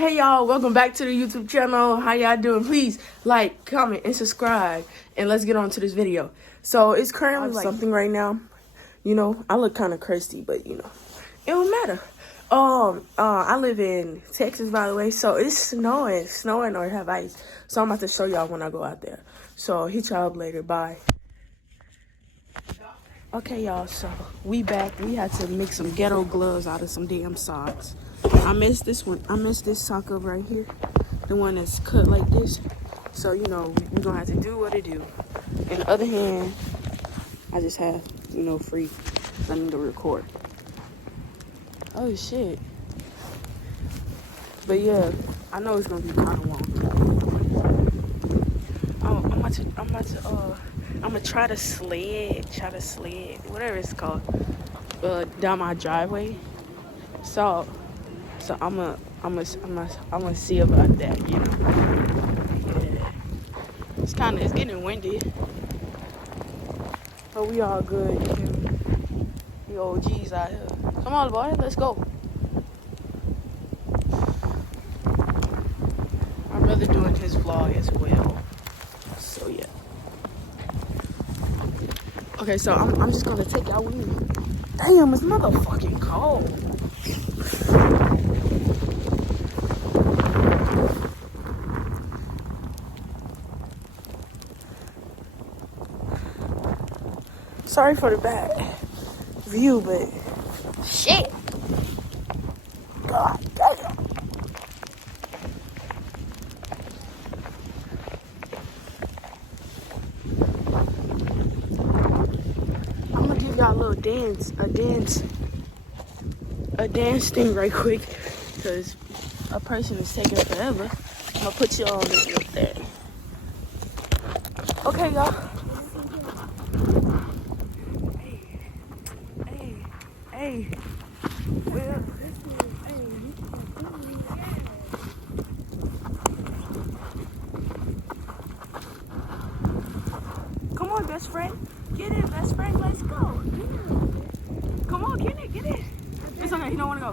Hey y'all, welcome back to the YouTube channel. How y'all doing? Please like, comment, and subscribe. And let's get on to this video. So it's currently like something right now. You know, I look kind of crusty, but you know, it don't matter. I live in Texas, by the way. So it's snowing or have ice. So I'm about to show y'all when I go out there. So hit y'all up later. Bye. Okay, y'all, so we back. We had to make some ghetto gloves out of some damn socks. I missed this one. I missed this sock up right here. The one that's cut like this. So, you know, we're going to have to do what it do. In the other hand, I just have, you know, free. I need to record. Oh, shit. But, yeah, I know it's going to be kind of long. I'm gonna try to sled, whatever it's called, down my driveway. So I'm gonna see about that, you know. Yeah. It's getting windy, but we all good, you know. The OGs out here. Come on, boy, let's go. My brother doing his vlog as well. So yeah. Okay, so I'm just gonna take y'all with me. Damn, it's motherfucking cold. Sorry for the bad view, but shit. God damn. I'm gonna give y'all a little dance thing right quick, because a person is taking forever. I'm gonna put you on this real there. Okay, y'all. Hey. Well, come on, best friend. Get in, best friend. Let's go. Come on, get in. It's okay. He don't want to go.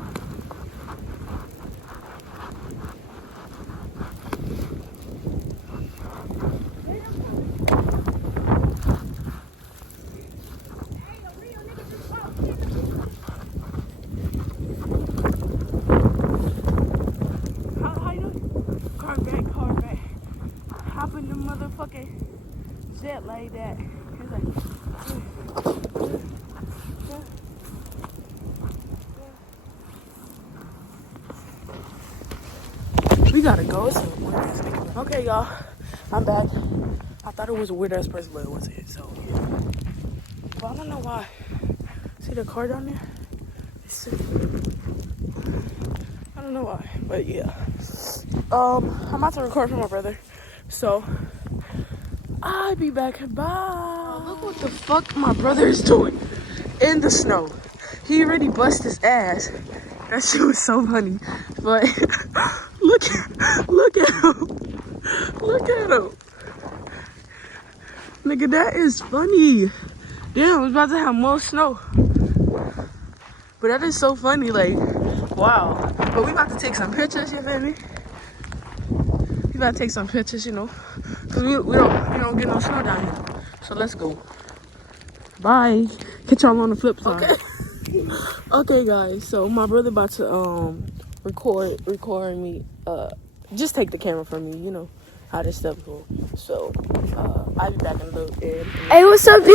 How you doing? Car back. Hop in the motherfucking jet like that. He's like, we gotta go. It's a weird ass nigga. Okay, y'all, I'm back. I thought it was a weird ass person, but it wasn't. So yeah. But I don't know why. See the car down there? I don't know why, but yeah. I'm about to record for my brother, so I'll be back. Bye. Look what the fuck my brother is doing in the snow. He already bust his ass. That shit was so funny. But look at him. Nigga, that is funny. Damn, I was about to have more snow. But that is so funny, like, wow. But we about to take some pictures, you feel me? We about to take some pictures, you know, because we don't get no snow down here. So let's go. Bye. Catch y'all on the flip side. Okay. Okay, guys. So my brother about to record me. Just take the camera from me, you know how this stuff goes. So I'll be back in a little bit. Hey, what's up?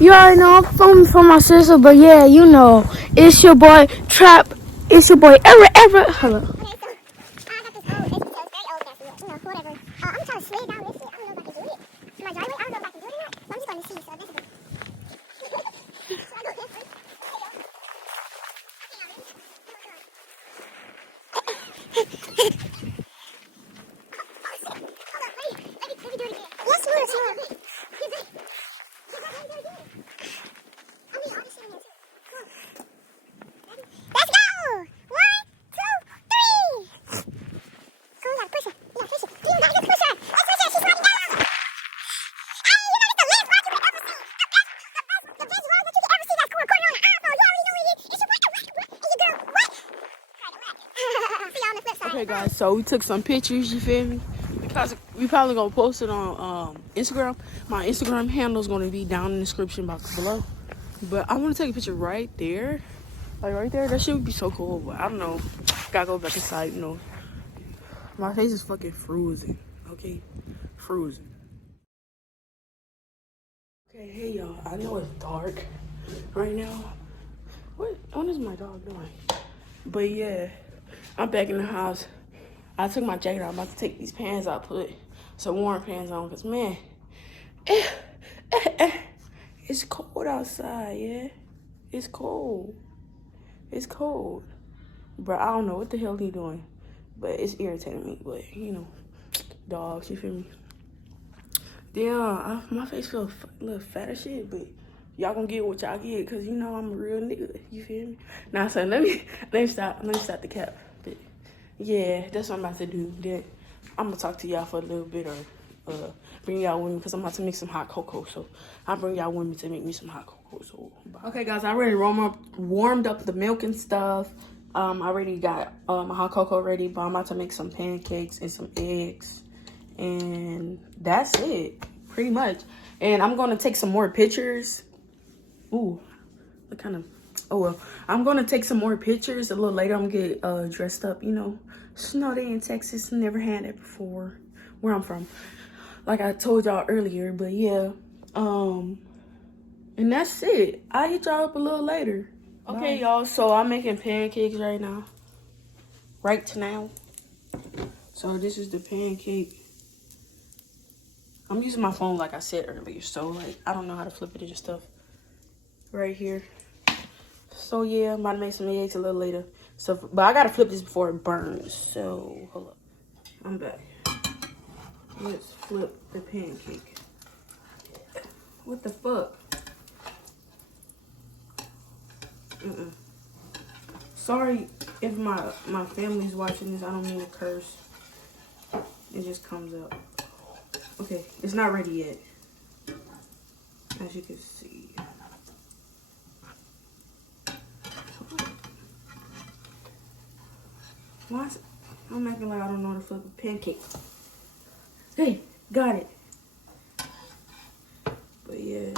You already know I'm filming for my sister, but yeah, you know, it's your boy Trap. It's your boy Ever. Hello. I'm trying to slid down this shit. I don't know if I can do it. My driveway, I don't know if I can do it or not. So I'm just going to see. So this is it. Should I go this way? Let me do it again. Yes, sure. Get ready. I mean, all this shit in here too. Come on. Ready? Let's go! 1, 2, 3! So we gotta push her. You gotta push her. You gotta push her. Let's push her. She's running down. Hey, you know, it's the best ride you could ever see. The best ride that you could ever see. That's recorded on an iPhone. You already know what it is. It's your what? And your girl, what? See y'all on the flip side. Okay, Okay, guys, so we took some pictures, you feel me? We probably gonna post it on Instagram. My Instagram handle is gonna be down in the description box below. But I want to take a picture right there. Like right there, that shit would be so cool. But I don't know. Gotta go back inside, you know. My face is fucking frozen. Okay? Frozen. Okay, hey y'all. I know it's dark right now. What is my dog doing? But yeah, I'm back in the house. I took my jacket out. I'm about to take these pants out, put some warm pants on, because man, it's cold outside, yeah. It's cold. It's cold. Bro, I don't know what the hell he doing, but it's irritating me. But, you know, dogs, you feel me? Damn, my face feels a little fat as shit, but y'all gonna get what y'all get, because, you know, I'm a real nigga. You feel me? Now, so let me stop the cap. But, yeah, that's what I'm about to do. Then I'm gonna talk to y'all for a little bit, or bring y'all with me, because I'm about to make some hot cocoa. So I'll bring y'all with me to make me some hot cocoa. So bye. Okay, guys, I already warmed up the milk and stuff. I already got my hot cocoa ready, but I'm about to make some pancakes and some eggs, and that's it, pretty much. And I'm gonna take some more pictures. Ooh, what kind of? Oh well, I'm gonna take some more pictures a little later. I'm gonna get dressed up, you know. Snow day in Texas, never had it before. Where I'm from, like I told y'all earlier. But yeah, and that's it. I'll hit y'all up a little later. Okay, y'all. So I'm making pancakes right now. Right now. So this is the pancake. I'm using my phone like I said earlier. So like I don't know how to flip it and stuff. Right here. So yeah, I'm about to make some eggs a little later. So, but I gotta flip this before it burns. So hold up, I'm back. Let's flip the pancake. What the fuck? Sorry if my family's watching this. I don't mean to curse. It just comes out. Okay, it's not ready yet. As you can see. Why is it? I'm acting like I don't know how to flip a pancake. Hey, got it. But yeah.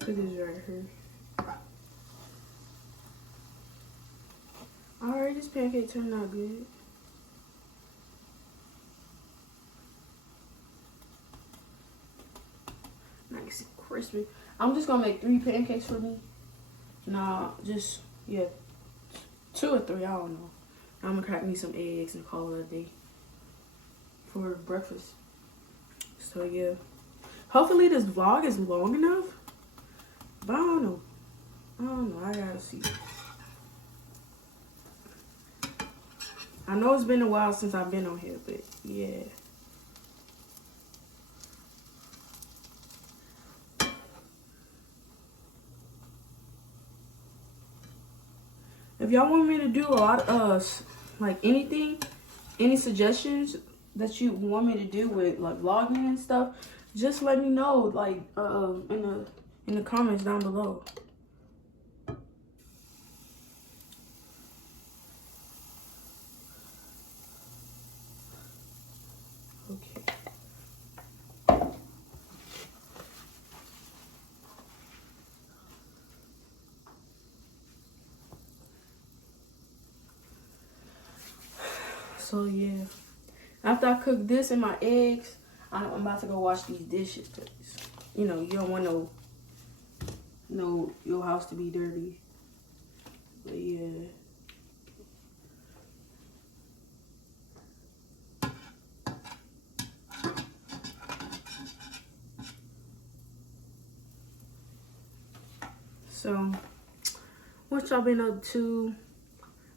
Put this right here. Alright, this pancake turned out good. Nice and crispy. I'm just gonna make 3 pancakes for me. Nah, just, yeah, 2 or 3, I don't know. I'm gonna crack me some eggs and call it a day for breakfast. So yeah, hopefully this vlog is long enough, but I don't know. I gotta see. I know it's been a while since I've been on here, but yeah. If y'all want me to do a lot of like anything, any suggestions that you want me to do with like vlogging and stuff, just let me know like in the comments down below. Okay. So yeah, after I cook this and my eggs, I'm about to go wash these dishes. Cause you know you don't want your house to be dirty. But yeah. So, what y'all been up to?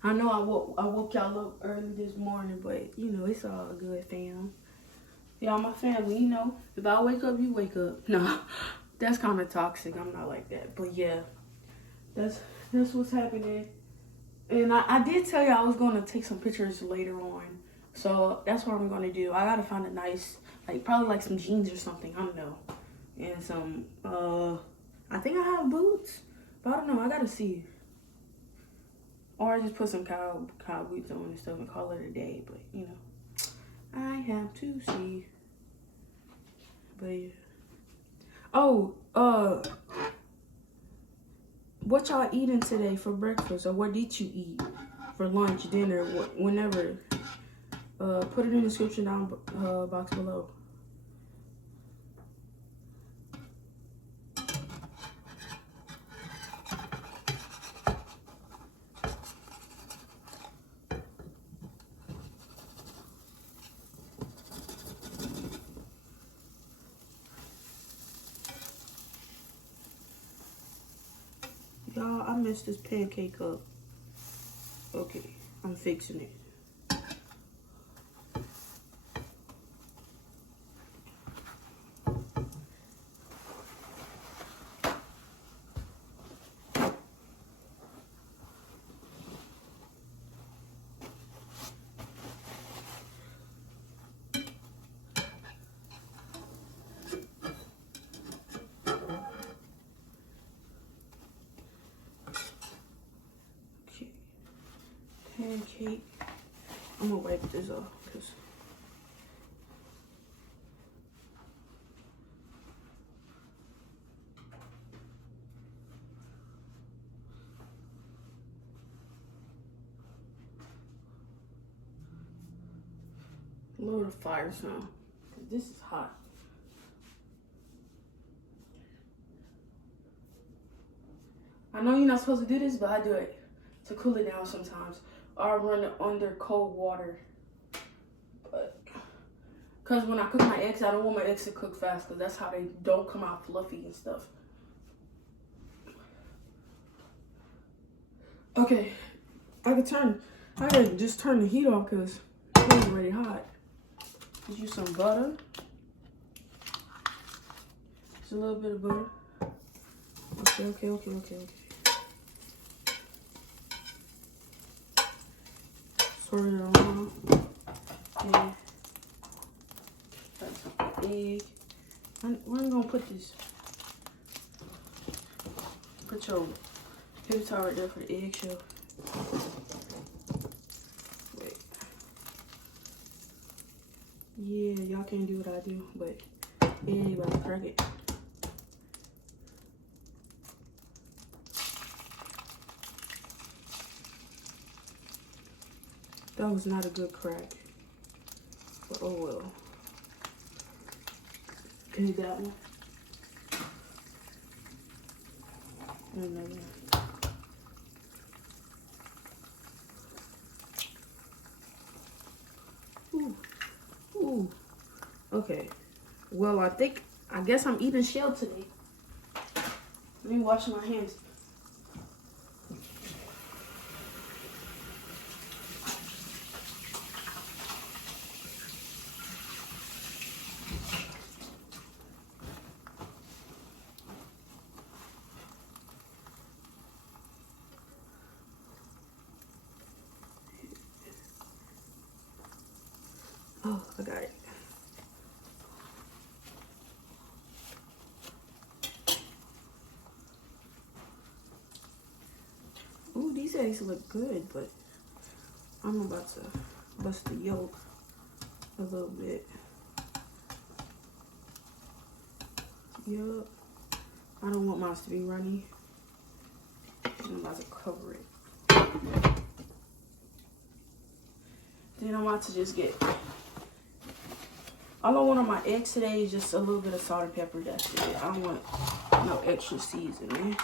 I know I woke y'all up early this morning, but you know it's all good, fam. Y'all my family, you know. If I wake up, you wake up. No, that's kind of toxic. I'm not like that, but yeah, that's what's happening. And I did tell you I was gonna take some pictures later on, so that's what I'm gonna do. I gotta find a nice, like probably like some jeans or something. I don't know, and some But I don't know, I gotta see. Or I just put some cow boots on and stuff and call it a day. But, you know, I have to see. But, yeah. Oh, what y'all eating today for breakfast? Or what did you eat for lunch, dinner, whenever? Put it in the description down box below. Y'all, I messed this pancake up. Okay, I'm fixing it. Pancake. I'm gonna wipe this off because lower the fire some. This is hot. I know you're not supposed to do this, but I do it to cool it down sometimes. Or I run it under cold water. Because when I cook my eggs, I don't want my eggs to cook fast because that's how they don't come out fluffy and stuff. Okay, I gotta just turn the heat off because it's already hot. Get you some butter. Just a little bit of butter. Okay. Sort it around. Okay. That's some egg. Where am I gonna put this? Put your paper towel right there for the eggshell. Wait. Yeah, y'all can't do what I do, but egg, about to crack it. That was not a good crack, but oh well. Okay, that one. Another one. Ooh. Okay. Well, I guess I'm eating shell today. Let me wash my hands. Oh, I got it. Ooh, these eggs look good, but I'm about to bust the yolk a little bit. Yup. I don't want mine to be runny. I'm about to cover it. Then I'm about to just get... All I want on my eggs today is just a little bit of salt and pepper. That's it. I don't want no extra seasoning.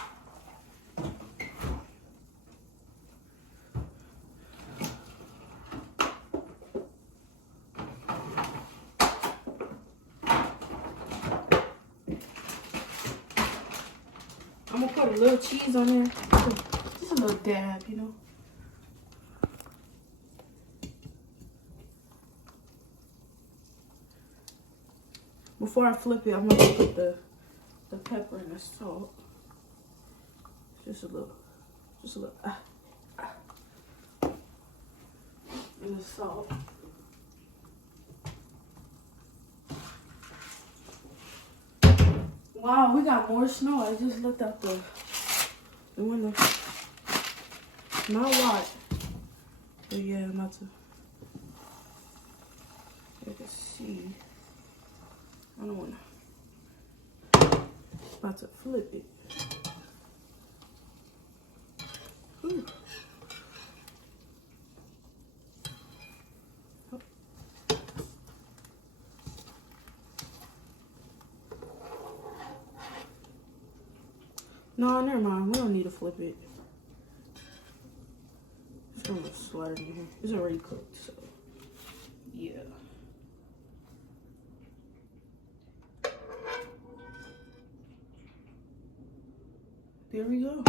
I'm gonna put a little cheese on there. Just a little dab, you know. Before I flip it, I'm gonna put the pepper and the salt. Just a little. And the salt. Wow, we got more snow. I just looked at the The window. Not wide. But yeah, I'm about to. You can see. I don't wanna. About to flip it. Ooh. No, never mind. We don't need to flip it. Just gonna slide it in here. It's already cooked, so yeah. There we go.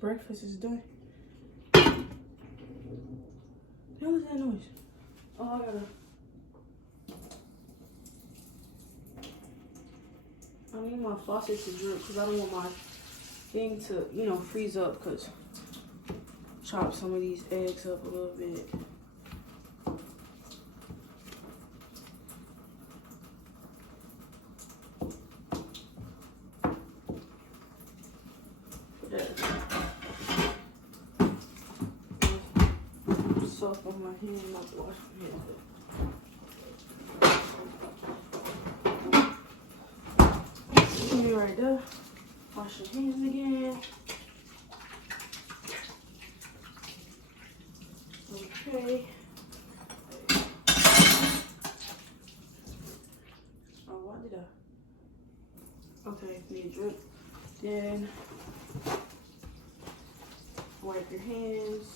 Breakfast is done. The hell is that noise? Oh, I gotta. I need my faucet to drip because I don't want my thing to, you know, freeze up. Because chop some of these eggs up a little bit. Soft on my hand, not to wash my hands. Be right there. Wash your hands again. Okay. Oh, why did I? Okay, need a drink. Then wipe your hands.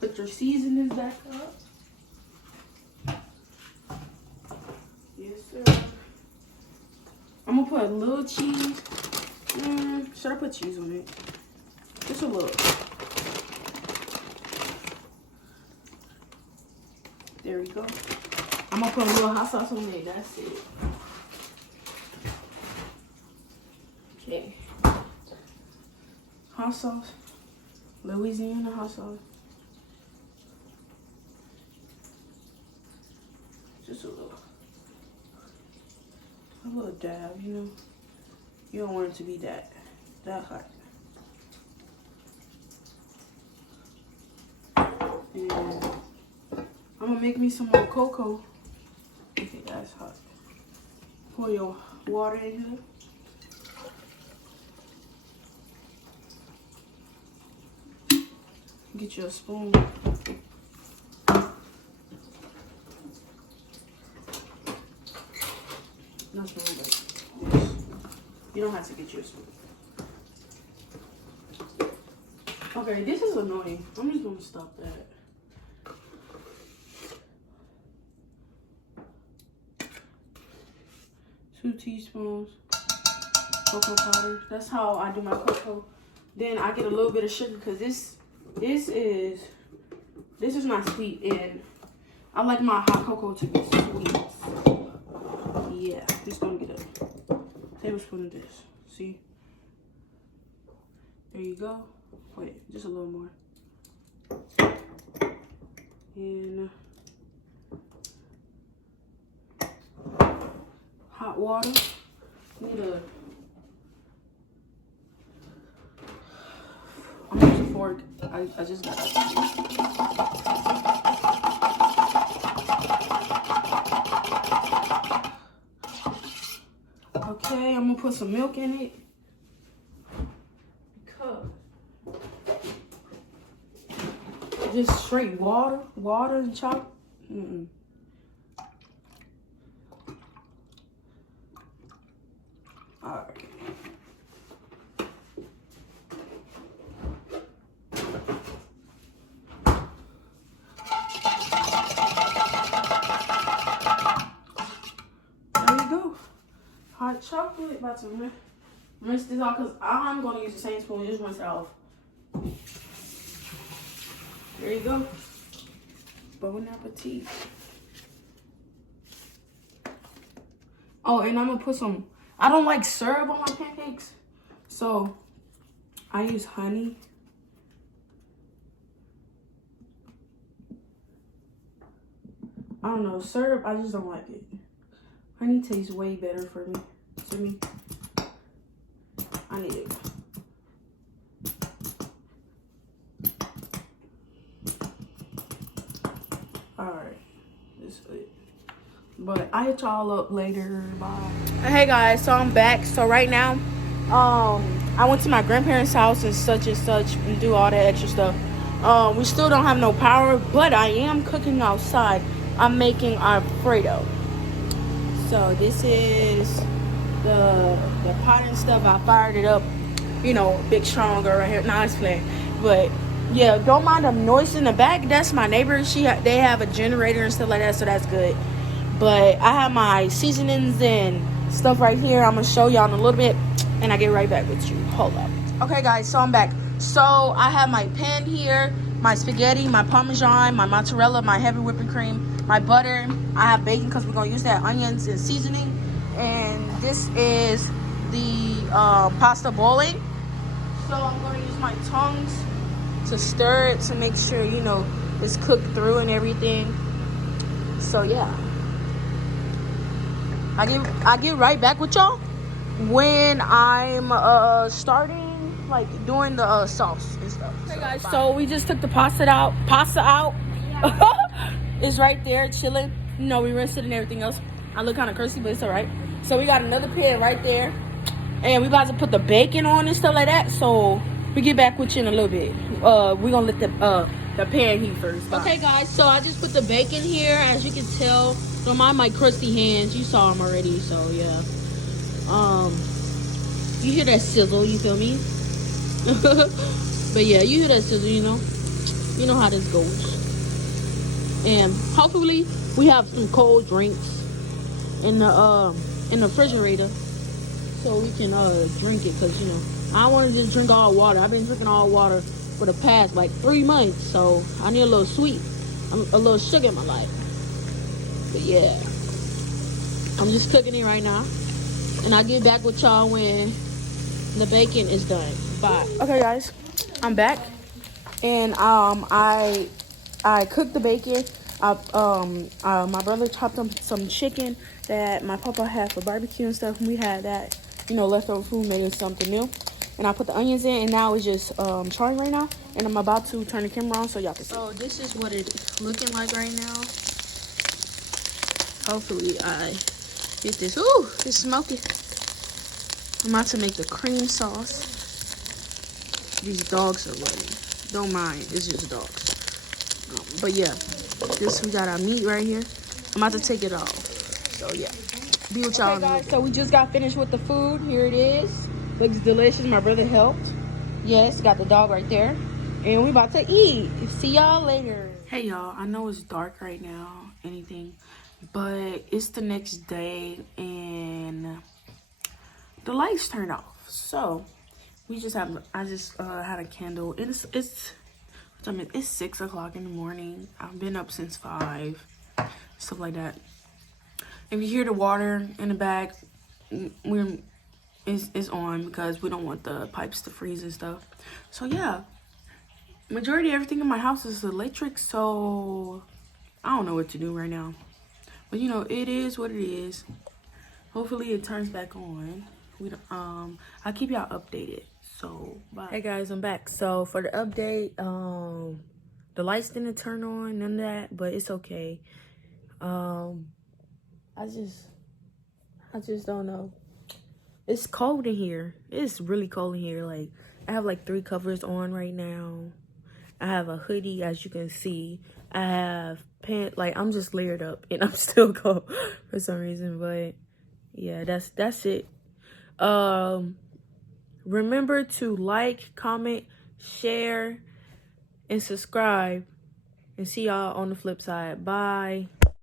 Put your seasonings back up. Yes, sir. I'm gonna put a little cheese. Should I put cheese on it? Just a little. There we go. I'm gonna put a little hot sauce on it. That's it. Okay. Hot sauce. Louisiana hot sauce. Just a little dab, you know. You don't want it to be that hot. And I'm gonna make me some more cocoa. Okay, that's hot. Pour your water in here. Get you a spoon. Nothing like this. You don't have to get your spoon. Okay, this is annoying. I'm just gonna stop that. 2 teaspoons cocoa powder. That's how I do my cocoa. Then I get a little bit of sugar because this is not sweet, and I like my hot cocoa to be sweet. Yeah, just gonna get a tablespoon of this. See? There you go. Wait, just a little more. And hot water. Need a. I'm gonna use a fork. I just got it. Okay, I'm gonna put some milk in it. Because just straight water and chop. Alright. There you go. Hot chocolate. About to rinse this off because I'm going to use the same spoon. Just rinse it off. There you go. Bon appetit. Oh, and I'm going to put some. I don't like syrup on my pancakes, so I use honey. I don't know, syrup, I just don't like it. Honey tastes way better to me. But I hit y'all up later. Bye. Hey guys, so I'm back. So right now, I went to my grandparents' house and such and do all that extra stuff. We still don't have no power, but I am cooking outside. I'm making Alfredo. So this is the pot and stuff. I fired it up, you know, big stronger right here. Nah, it's playing. But yeah, don't mind the noise in the back. That's my neighbor. They have a generator and stuff like that, so that's good. But I have my seasonings and stuff right here. I'm gonna show y'all in a little bit, and I get right back with you. Hold up. Okay, guys, so I'm back. So I have my pan here, my spaghetti, my parmesan, my mozzarella, my heavy whipping cream, my butter. I have bacon because we're gonna use that, onions and seasoning. And this is the pasta boiling. So I'm gonna use my tongs to stir it to make sure, you know, it's cooked through and everything. So yeah. I get right back with y'all when I'm starting, like, doing the sauce and stuff. Okay, guys, so we just took the pasta out. It's right there chilling. You know, we rinsed it and everything else. I look kind of crusty, but it's all right. So we got another pan right there, and we about to put the bacon on and stuff like that. So we get back with you in a little bit. We're gonna let the pan heat first. Bye. Okay, guys, so I just put the bacon here. As you can tell, don't mind my crusty hands. You saw them already, so yeah. You hear that sizzle? You feel me? But yeah, you hear that sizzle. You know how this goes. And hopefully we have some cold drinks in the refrigerator, so we can drink it. Cause I don't want to just drink all water. I've been drinking all water for the past like 3 months, so I need a little sweet, a little sugar in my life. But yeah, I'm just cooking it right now, and I'll get back with y'all when the bacon is done. Bye. Okay, guys, I'm back, and I cooked the bacon. My brother chopped up some chicken that my papa had for barbecue and stuff, and we had that, leftover food, made something new. And I put the onions in, and now it's just charring right now. And I'm about to turn the camera on so y'all can see. So this is what it's looking like right now. Hopefully I get this. Ooh, it's smoky. I'm about to make the cream sauce. These dogs are running. Don't mind, it's just dogs. But yeah, we got our meat right here. I'm about to take it off. So yeah, be with y'all. Okay, guys, so we just got finished with the food. Here it is. Looks delicious. My brother helped. Yes, got the dog right there. And we about to eat. See y'all later. Hey y'all, I know it's dark right now, but it's the next day and the lights turned off. So I just had a candle. It's 6 o'clock in the morning. I've been up since 5, stuff like that. If you hear the water in the back, it's on because we don't want the pipes to freeze and stuff. So yeah, majority of everything in my house is electric, so I don't know what to do right now. But it is what it is. Hopefully it turns back on. I'll keep y'all updated. So bye. Hey guys, I'm back. So for the update, the lights didn't turn on, none of that, but it's okay. I just don't know. It's cold in here. It's really cold in here. Like, I have like 3 covers on right now. I have a hoodie, as you can see. I have pants. Like, I'm just layered up, and I'm still cold for some reason. But yeah, that's it. Remember to like, comment, share, and subscribe. And see y'all on the flip side. Bye.